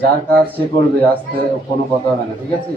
যার কাজ সে করবে, আসতে কোনো কথা হবে না, ঠিক আছে?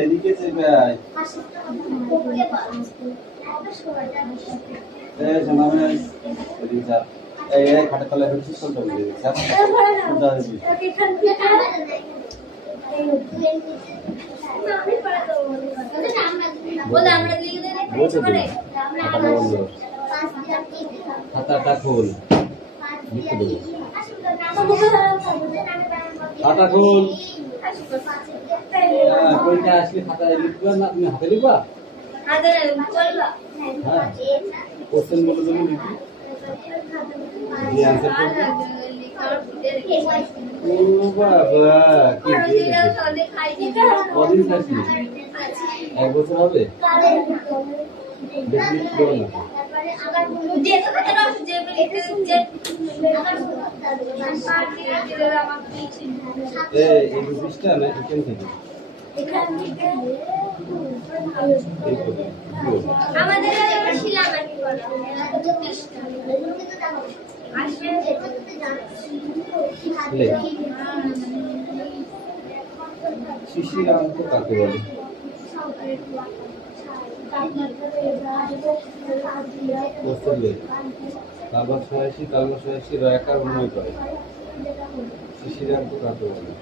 এদিকে চেপে আয়। খাটের তলায় হচ্ছে চলতে হবে খাতাটা খোল খাতা খোল পরীক্ষা আসলে খাতায় লিখবা না তুমি হাতে লিখবা হ্যাঁ কোশ্চেন বলে তুমি লিখবি কদিন খাসনি এক বছর হবে শিশির অঙ্ক কাকে বলে? কালবা ছয়াশি রয়াকার উন্নয় করে। শিশির অঙ্ক কাকে বলে?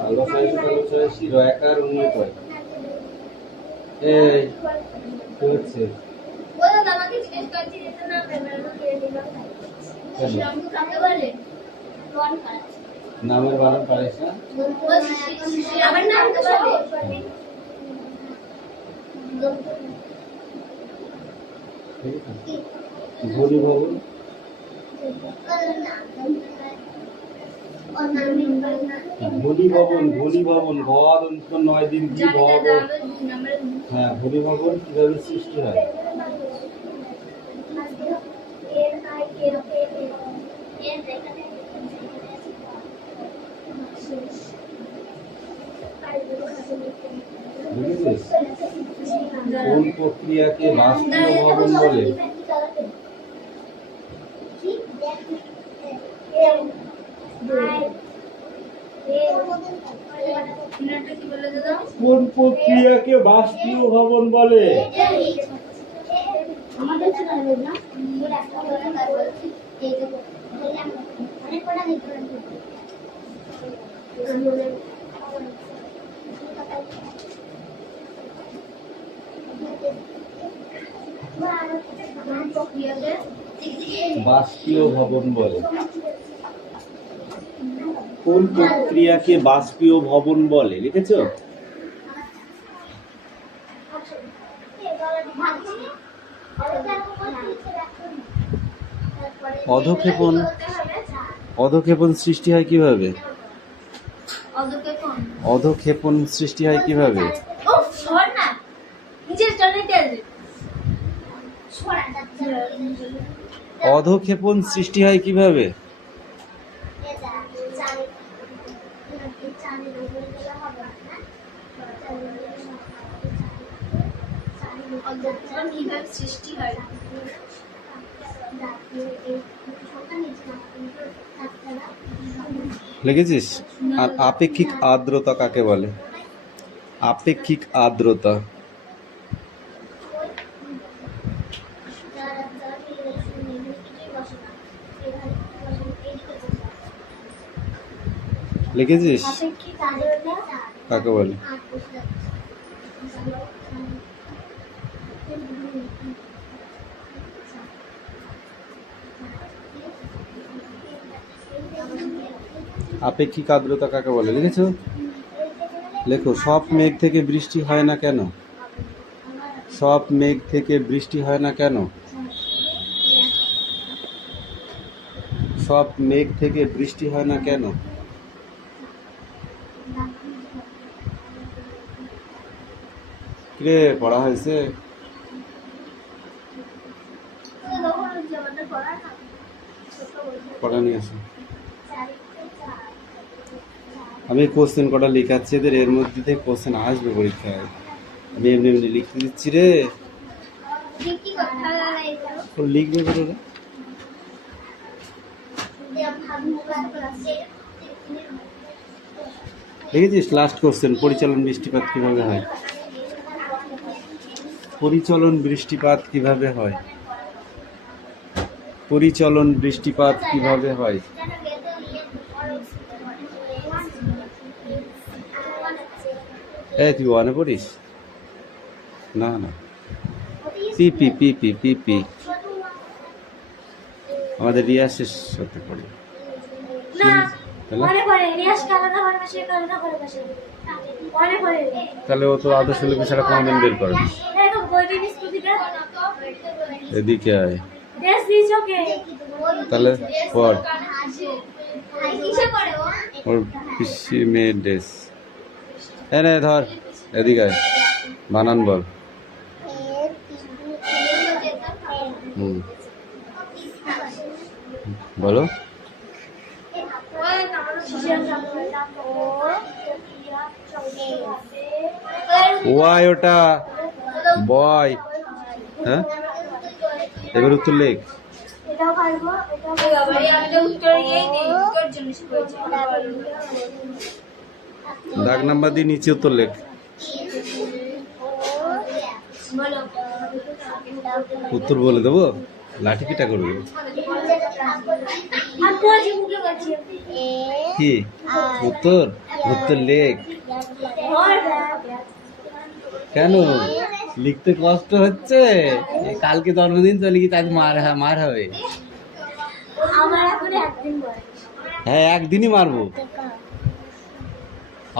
কালবা ছয়াশি রয়াকার উন্নয় করে। এই কি হচ্ছে? নামের বানান পারিস না? ঘূর্ণি ভবন ঘূর্ণি ভবন ঘর 9 দিন কি ভবন। হ্যাঁ ঘূর্ণি ভবন কিভাবে সৃষ্টি হয়? বুঝেছিস? কোন প্রক্রিয়াকে বাষ্পীয় ভবন বলে? কোন প্রক্রিয়াকে বাষ্পীয় ভবন বলে? বাষ্পীয় ভবন বলে। কোন প্রক্রিয়াকে বাষ্পীয় ভবন বলে? লিখেছো? অধঃক্ষেপণ সৃষ্টি হয় কিভাবে? অধঃক্ষেপণ সৃষ্টি হয় কিভাবে? অধঃক্ষেপণ সৃষ্টি হয় কিভাবে? কিভাবে সৃষ্টি হয়? লিখেছিস? আর আপেক্ষিক আর্দ্রতা কাকে বলে? আপেক্ষিক আর্দ্রতা লিখেছিস? কাকে বলে? আপেক্ষিক আর্দ্রতা কাকে বলে লিখেছো? লেখো। সব মেঘ থেকে বৃষ্টি হয় না কেন? সব মেঘ থেকে বৃষ্টি হয় না কেন? সব মেঘ থেকে বৃষ্টি হয় না কেন? কিরে পড়া হয়েছে? পড়া নিয়ে আসো। আমি কোশ্চেন কটা লিখাচ্ছি, এর মধ্যে থেকে কোশ্চেন আসবে পরীক্ষায়। আমি এমনি এমনি লিখতে দিচ্ছি রে। লিখবে বলো রে। দেখেছিস? লাস্ট কোশ্চেন, পরিচলন বৃষ্টিপাত কিভাবে হয়? পরিচলন বৃষ্টিপাত কিভাবে হয়? পরিচলন বৃষ্টিপাত কিভাবে হয়? তুই ওয়ানে পড়িস? না না, পিপি পিপি পিপি আমাদের রিয়া শেষ হতে পড়ে। তাহলে ও তো আদর্শ লিপি ছাড়া কোনদিন বের করে না। এদিকে আয় তাহলে পড়। ওর পিসি মেয়ের ড্রেস এনে ধর, এদিকে আয়, বানান বল। বলো। ওয়াই ওটা বয়। হ্যাঁ, এবার উত্তর লেখ। দাগ নাম্বার দিয়ে নিচে উত্তর লেখ। উত্তর বলে দেবো, লাঠি পিটা করবো। কি উত্তর? উত্তর লেখ। কেন লিখতে কষ্ট হচ্ছে? কালকে জন্মদিন চলে গেছে, আজ মার হবে। হ্যাঁ, একদিনই মারবো।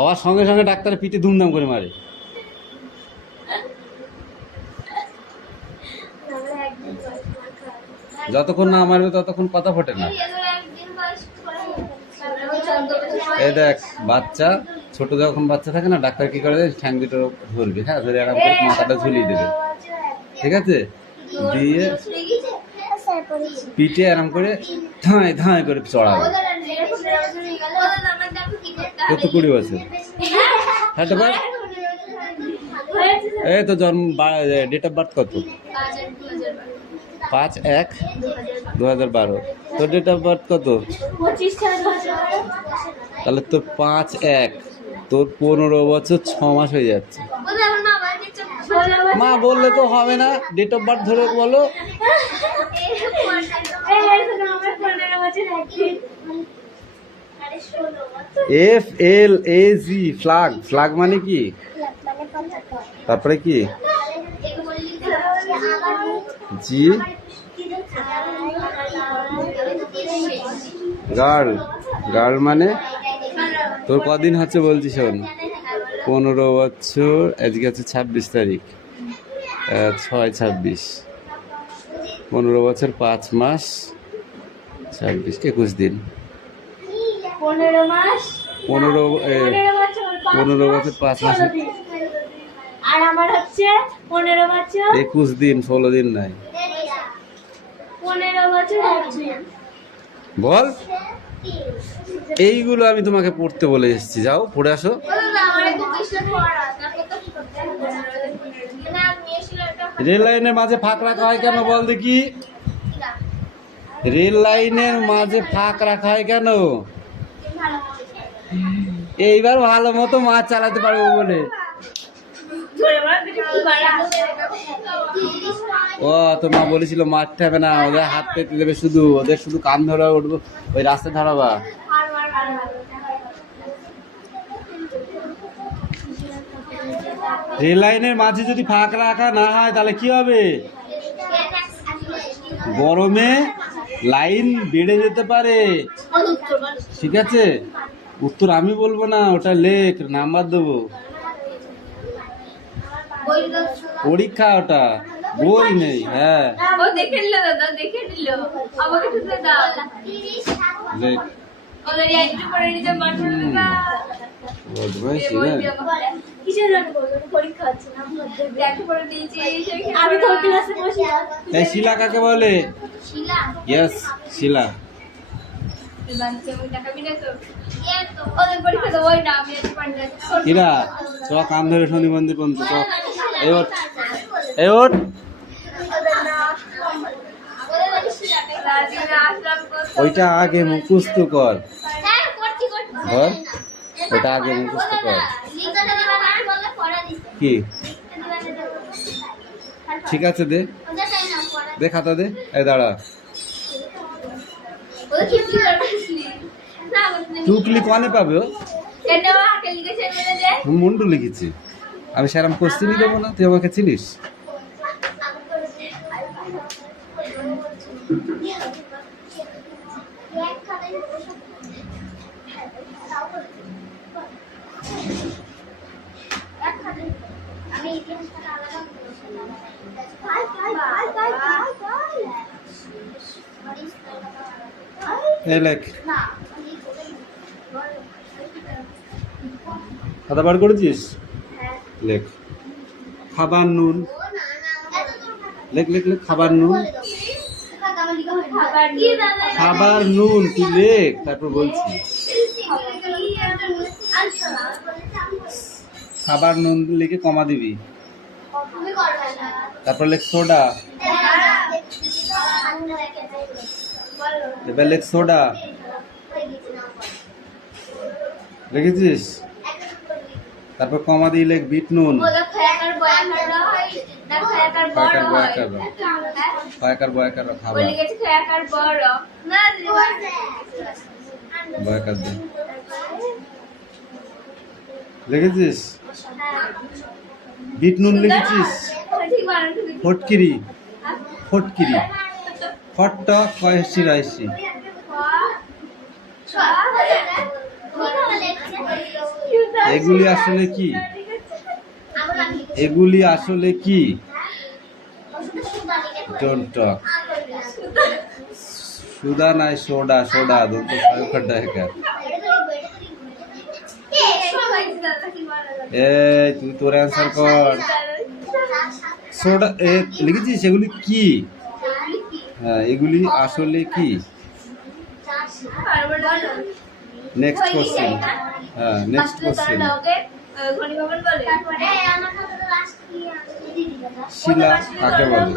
আবার সঙ্গে সঙ্গে ডাক্তারের পিঠে ধুমধাম করে মারে। যতক্ষণ না মারবে ততক্ষণ কথা ফোটে না। এই দেখ, বাচ্চা ছোট যখন বাচ্চা থাকে না, ডাক্তার কি করে, ঠ্যাং দুটো ধরবে, হ্যাঁ, ধরে আরাম করে মাথাটা ঝুলিয়ে দেবে, ঠিক আছে, দিয়ে পিঠে আরাম করে ধাঁয় ধাঁয় করে চড়াবে। কত 20 বছর? এই তো জন্ম, ডেট অফ বার্থ কত? 5/1/2012। তোর ডেট অফ বার্থ কত? তাহলে তোর 5/1, তোর 15 বছর 6 মাস হয়ে যাচ্ছে। মা বললে তো হবে না, ডেট অফ বার্থ ধরে বলো। FLAG, flag. ফ্ল্যাগ মানে কি? তারপরে কি? জি গার্ল। গার্ল মানে তোর কদিন হচ্ছে বলছি শোন। 15 বছর, আজকে হচ্ছে 26 তারিখ, 6/26, 15 বছর 5 মাস 26, 21 দিন। 15 বছর 5 মাস আর আমার হচ্ছে 15 বছর 21 দিন, 16 দিন নাই। 15 বছর বল। এইগুলো আমি তোমাকে পড়তে বলে এসেছি, যাও পড়ে আসো। রেল লাইনের মাঝে ফাঁক রাখা হয় কেন বল দেখি? রেল লাইনের মাঝে ফাঁক রাখা হয় কেন? এইবার ভালো মতো মাছ চালাতে পারবো বলে। ও তো মা বলেছিল মারতে হবে না, ওদের হাত পেতে দেবে, শুধু ওদের শুধু কান ধরা উঠবো, ওই রাস্তা ধরাবা। রেল লাইনের মাঝে যদি ফাঁক রাখা না হয় তাহলে কি হবে? গরমে লাইন বেড়ে যেতে পারে। ঠিক আছে, উত্তর আমি বলবো না, ওটা লেখ, নাম্বার দেবো। পরীক্ষা ওটা, বই নেই। হ্যাঁ দেখে নিল দাদা, দেখে নিল, আমাকে শুনতে দাও। লেখ। ওদের একটু করে নিচে মাঠে দাদা। বদমাইশি না? কিসের জন্য বলবো? পরীক্ষা হচ্ছে না, একটু করে দিয়েছি। আমি তো ক্লাসে বসি। এই শিলা কাকে বলে? শিলা? ইয়েস, শিলা। ওদের পরীক্ষা তো ওই না, আমি একটু পান্ডা। কিরা চ, কান ধরে শনি মন্দির পর্যন্ত চ। এই ওঠ, এই ওঠ। ওইটা আগে মুখস্থ কর, ধর ওটা আগে মুখস্থ কর। কি ঠিক আছে, দে দে খাতা দে। এই দাঁড়া, টুকলি কনে পাবে? ও মুন্ডু লিখেছি আমি, সেরকম কোশ্চেনই দেবো না, তুই আমাকে চিনিস? এই লেখ, খাতা বার করেছিস? লেখ খাবার নুন। লেখ লেখ লেখ, খাবার নুন। খাবার নুন তুই লেখ, তারপর বলছি। খাবার নুন লিখে কমা দিবি, তারপর লেখ সোডা। এবার লেখ সোডা, লিখেছিস? তারপর কমা দিয়ে লেখ বিট নুন। খাবার বয়াকার দে, লিখেছিস? বিট নুন লিখেছিস? ফটকিরি, ফটকিরি, ফট্ট কয়েসি রাইসি। এগুলি আসলে কি? এগুলি আসলে কি? Don't talk. সুদা নাই সোডা, সোডা দন্ত ডায়কার। এই তুই তোর অ্যান্সার কর। সোডা লিখেছিস? এগুলি কি? হ্যাঁ, এগুলি আসলে কি? Next question. হ্যাঁ, নেক্সট কোশ্চেন। শিলা কাকে বলে?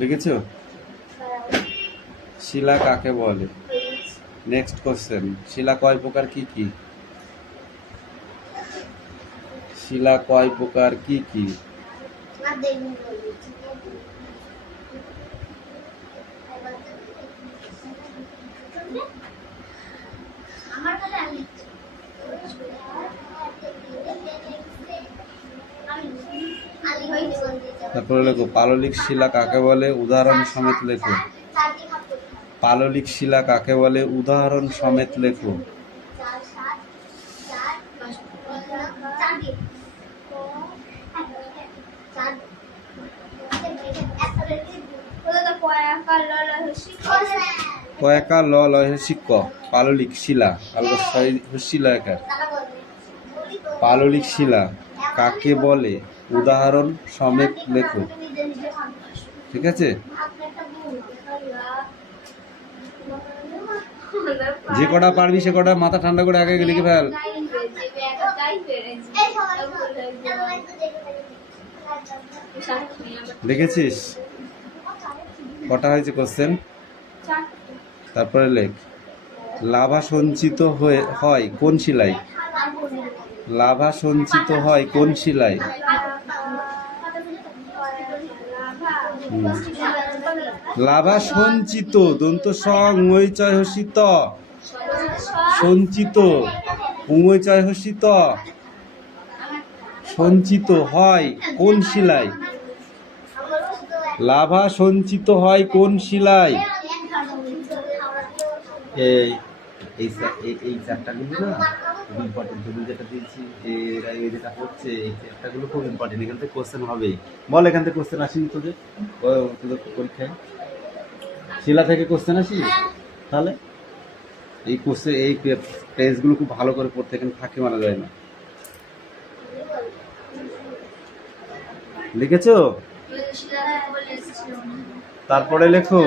লিখেছো? শিলা কাকে বলে? Next question. শিলা কয় প্রকার, কি কি? শিলা কয় প্রকার, কি কি? তারপরে লেখো পাললিক শিলা কাকে বলে, উদাহরণ সমেত লেখো। পাললিক শিলা কাকে বলে, উদাহরণ সমেত লেখো। কয়েকা ল লয় শিক্ষ, পাললিক শিলা, শিলাকার। পাললিক শিলা কাকে বলে, উদাহরণ সমেত লেখো। ঠিক আছে? যে কটা পারবি সে কটা মাথা ঠান্ডা করে আগে লিখে ফেল। লিখেছিস? কটা হয়েছে কোশ্চেন? তারপরে লেখ। লাভা সঞ্চিত হয় কোন শিলায়? লাভা সঞ্চিত হয় কোন শিলায়? লাভা সঞ্চিত দন্ত ঙ হসিত সঞ্চিত ঙ হসিত সঞ্চিত হয় কোন শিলায়? লাভা সঞ্চিত হয় কোন শিলায়? এই এই চ্যাপ্টারগুলো না খুব ইম্পর্টেন্ট। তুমি যেটা দিয়েছি যেটা হচ্ছে এই চ্যাপ্টারগুলো খুব ইম্পর্টেন্ট। এখান থেকে কোশ্চেন হবেই। বল, এখান থেকে কোশ্চেন আসেনি তোদের পরীক্ষায়? শিলা থেকে কোশ্চেন আসি? তাহলে এই কোশ্চেন এই টেস্টগুলো খুব ভালো করে পড়তে, এখানে ফাঁকি মারা যায় না। লিখেছো? তারপরে লেখো।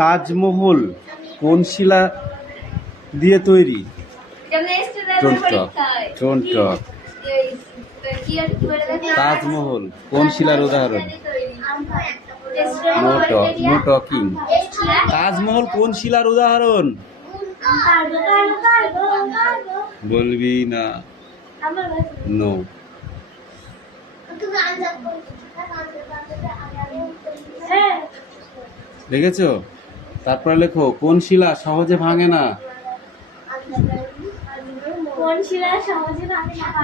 তাজমহল কোন শিলা দিয়ে তৈরি? তাজমহল কোন শিলার উদাহরণ? No talking. তাজমহল কোন শিলার উদাহরণ? বলবি না? নো। লিখেছো? তারপরে লেখো কোন শিলা সহজে ভাঙে না? কোন শিলা সহজে ভাঙে না?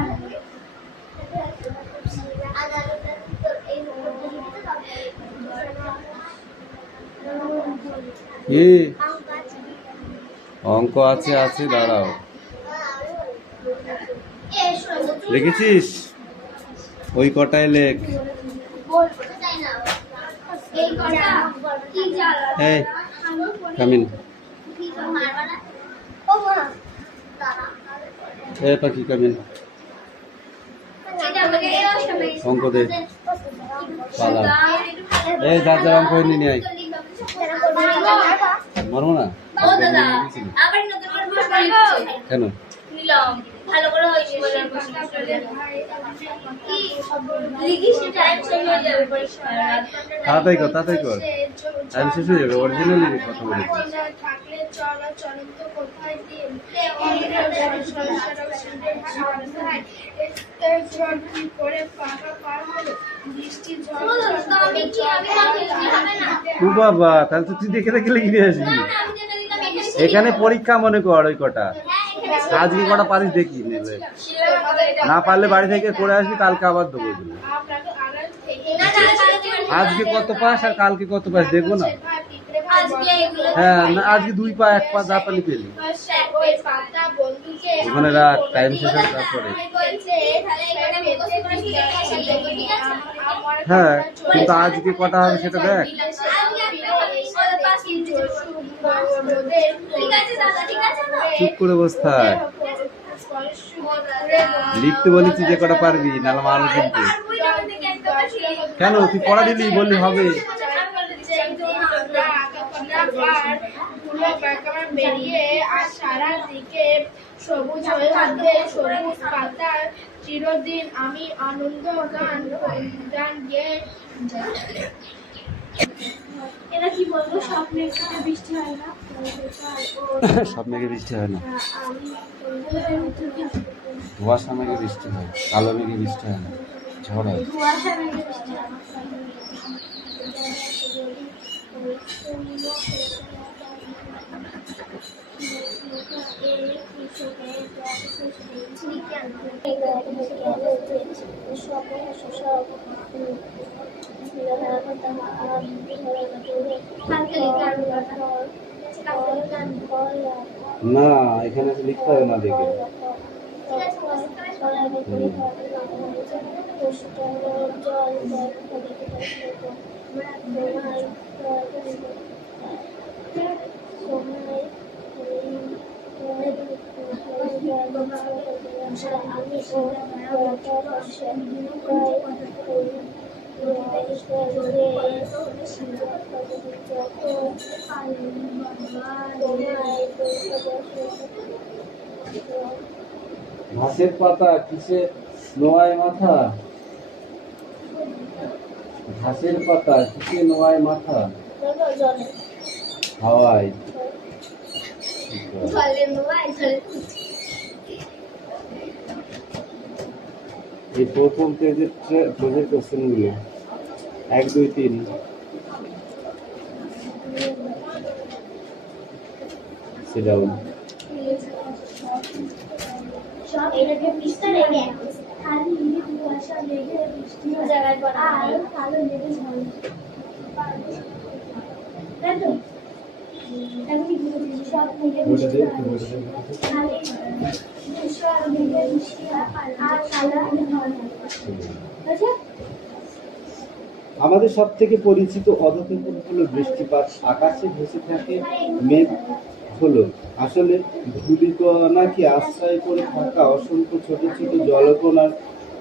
অঙ্ক আছে আছে, দাঁড়াও। লিখেছিস? ওই কটায় লেখ। এই কামিন, এই পাখি কামিন, অঙ্ক দে। পালা, এই যা যা অঙ্ক নিয়ে আয়। মারবো না? কেন? ভালো করে হয়েছে বলে তাড়াতাড়ি কর, তাড়াতাড়ি কর, টাইম শেষ হয়ে যাবে। অরিজিনালি কথা বলে থাকলে চলো চলন্ত কোথায় দিয়ে কি করে পাকা পার হলো বৃষ্টি ঝড়। ও বাবা, তাহলে তো তুই দেখে দেখে লিখে আসবি। এখানে পরীক্ষা মনে কর ওই কটা। আজকে কটা পারিস দেখি, না পারলে বাড়ি থেকে করে আসবি, কালকে আবার দেবো। আজকে কত পাস আর কালকে কত পাস দেখবো না? হ্যাঁ, না আজকে 2 পা 1 পা যা পালি পেলি ওখানে রাখ, টাইম শেষ হবে তারপরে। হ্যাঁ, কিন্তু আজকে কটা হবে সেটা দেখ। চুপ করে বসে থাক। লিখতে বলেছি যে কটা পারবি, নাহলে মারো কিন্তু। কেন তুই পড়া দিলি, বললি হবে। বেরিয়ে আর সারা দিকে সবুজ হয়ে উঠবে সবুজ পাতা চিরদিন আমি আনন্দ গান গেয়ে। এরা কি বলবো? স্বপ্নে বৃষ্টি হয় না? স্বপ্নে বৃষ্টি হয় না, ধোঁয়াশা মেঘে বৃষ্টি হয়, কালো মেঘে বৃষ্টি হয় না, ঝড় হয়। কুয়াশা মেঘে বৃষ্টি হয়। না, এখানে লিখতে হবে না দেখে। ঘাসের পাতা কিসে নোয়ায় মাথা? ঘাসের পাতা কিসে নোয়ায় মাথা? হাওয়ায়। এই প্রথম পেজের কোশ্চেন গুলো 1 2 3 sit down। আমাদের সব থেকে পরিচিত অধঃপতন হলো বৃষ্টিপাত। আকাশে ভেসে থাকে মেঘ হলো আসলে ধূলিকণাকে আশ্রয় করে থাকা অসংখ্য ছোট ছোট জলকণার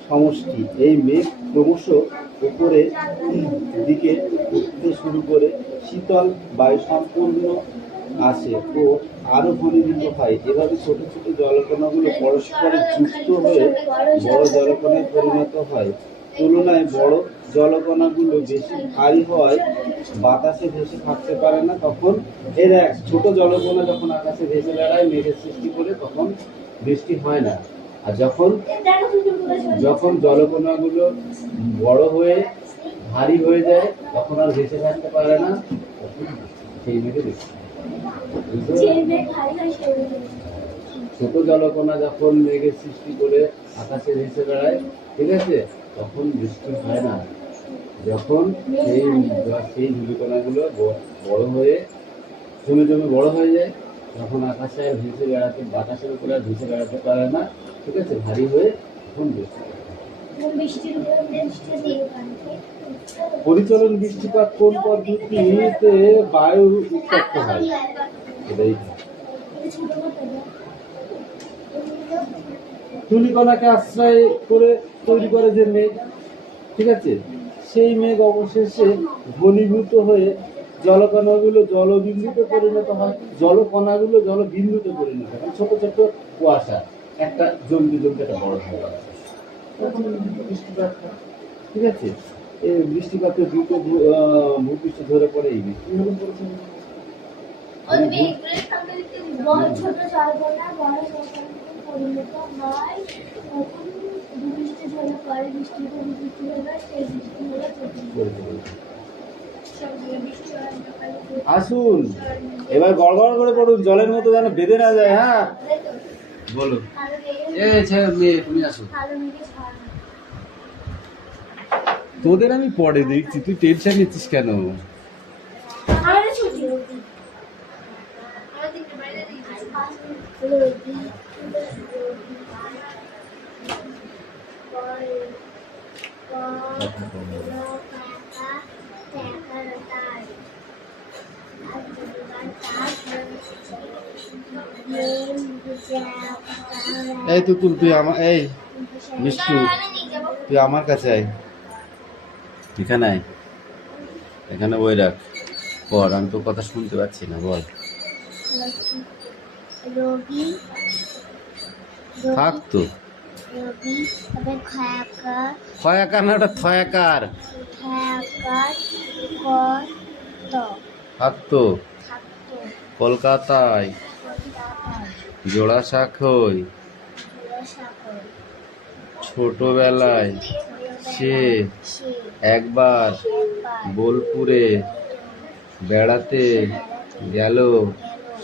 সমষ্টি। এই মেঘ ক্রমশ উপরের দিকে উঠতে শুরু করে শীতল বায়ু সম্পূর্ণ আসে ও আরো ঘনীভূত হয়। এভাবে ছোট ছোট জলকণাগুলো পরস্পরে যুক্ত হয়ে বড় জলকণায় পরিণত হয়। তুলনায় বড় জলকণাগুলো বেশি ভারী হওয়ায় বাতাসে ভেসে থাকতে পারে না। তখন এর এক ছোট জলকণা যখন আকাশে ভেসে বেড়ায় মেঘের সৃষ্টি করে তখন বৃষ্টি হয় না। আর যখন জলকণাগুলো বড় হয়ে ভারী হয়ে যায় তখন আর ভেসে থাকতে পারে না, সেই মেঘে বৃষ্টি। ছোট জলকণা যখন মেঘের সৃষ্টি করে আকাশে ভেসে বেড়ায়, ঠিক আছে, তখন বৃষ্টি হয় না। যখন সেই ধূলিকণাগুলো বড় হয়ে জমে জমে বড় হয়ে যায় তখন আকাশে আর ভেসে বেড়াতে, বাতাসের উপরে আর ভেসে বেড়াতে পারে না, ঠিক আছে, ভারী হয়ে তখন বৃষ্টি। পরিচলন বৃষ্টিপাত কোন পদ্ধতিতে বায়ু উত্তপ্ত হয়? এটাই ধূলিকণাকে আশ্রয় করে তৈরি করে যে মেঘ, ঠিক আছে, সেই মেঘ অবশেষে ঘনীভূত হয়ে জলকণাগুলো জলবিন্দুতে পরিণত হয়। জলকণাগুলো জলবিন্দুতে পরিণত হয়, ছোট ছোট কুয়াশা একটা জমতে জমতে একটা বড় হয়ে যায়। তখন বৃষ্টিপাত হয়, ঠিক আছে। এই বৃষ্টিপাতের দ্রুত ভূপৃষ্ঠ ধরে পড়ে এই বৃষ্টি হলো পড়েছে। ছোট জলকণা বড় জলকণাতে পরিণত হয়, তখন বৃষ্টি ঝরে পড়ে, বৃষ্টি হলে সেই বৃষ্টি হলে আসুন এবার গড়গড় করে পড়ুন, জলের মতো যেন বেঁধে না যায়। হ্যাঁ বলো। তুমি আসো, তোদের আমি পরে দেখছি, তুই টেনশন নিচ্ছিস কেন? এই তুই আমার, এই মিষ্টু তুই আমার কাছে আয়, এখানে আয়, এখানে বই রাখ, পর, আমি তোর কথা শুনতে পাচ্ছি না, বল। থাক তো, খয়াকার না, ওটা থয়াকার। থাকতো কলকাতায় জোড়াসাঁকোয় ছোটবেলায় সে একবার বোলপুরে বেড়াতে গেল।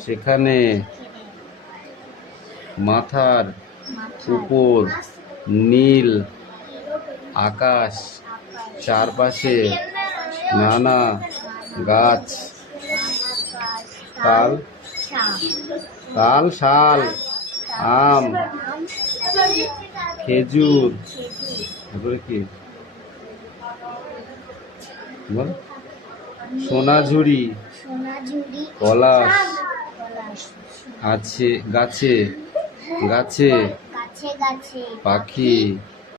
সেখানে মাথার উপর নীল আকাশ, চারপাশে নানা গাছ, তাল, শাল, আম, খেজুর, তারপরে কি বল, সোনাঝুরি, পলাশ, আছে গাছে গাছে গাছে গাছে পাখি